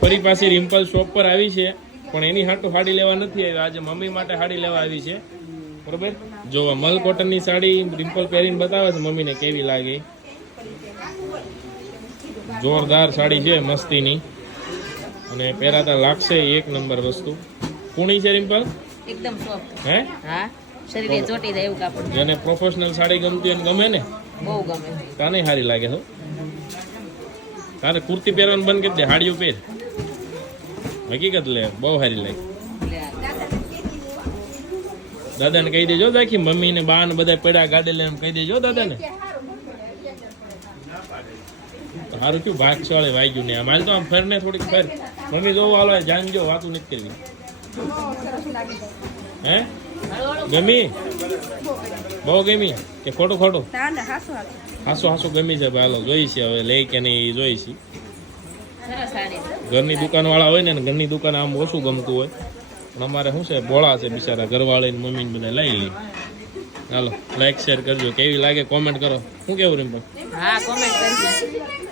ફરી પાછી રિમ્પલ શોપ પર આવી છે, પણ એની હાટો સાડી લેવા નથી આવી. આજે મમ્મી માટે સાડી લેવા આવી છે, બરોબર. જો મલ કોટનની સાડી રિમ્પલ પહેરીને બતાવે છે મમ્મીને કેવી લાગે. જોરદાર સાડી છે, મસ્તીની, અને પહેરાતા લાગશે એક નંબર વસ્તુ. કુણી છે રિમ્પલ? એકદમ સોફ્ટ. હે? હા, શરીરે ચોટી જાય એવું કાપડ. જેને પ્રોફેશનલ સાડી ગમતી એને ગમે ને, બહુ ગમે. તાને સારી લાગે છે. તારે કુર્તી પહેરવાનું બંધ કરી દે, હાડીઓ પહેર. હકીકત લે, બહુ સારી લાગે. દાદાને કહી દેજો, દાખી મમ્મી ને બા ને બધા પડ્યા ગાડે લે એમ કહી દેજો દાદાને. સારું કયું ભાગ ચાળે વાગ્યું ને આમ. હાલ તો આમ ફર ને થોડીક ફર. મમ્મી જોવો હાલો જાણજો, વાતું નથી કરવી. હે ગમી? બહુ ગમી કે ખોટું ખોટું? હાસો હાસો ગમી છે. હાલો જોઈ છે હવે લે કે નહીં જોઈ છે. ઘરની દુકાન વાળા હોય ને, ઘરની દુકાન આમ ઓછું ગમતું હોય, પણ અમારે શું છે બોળા છે બિચારા ઘરવાળી ને મમ્મી ને બધા લઈ લે. હાલો લાઈક શેર કરજો, કેવી લાગે કોમેન્ટ કરો. શું કેવું રિમ્પલ? હા, કોમેન્ટ કરજો.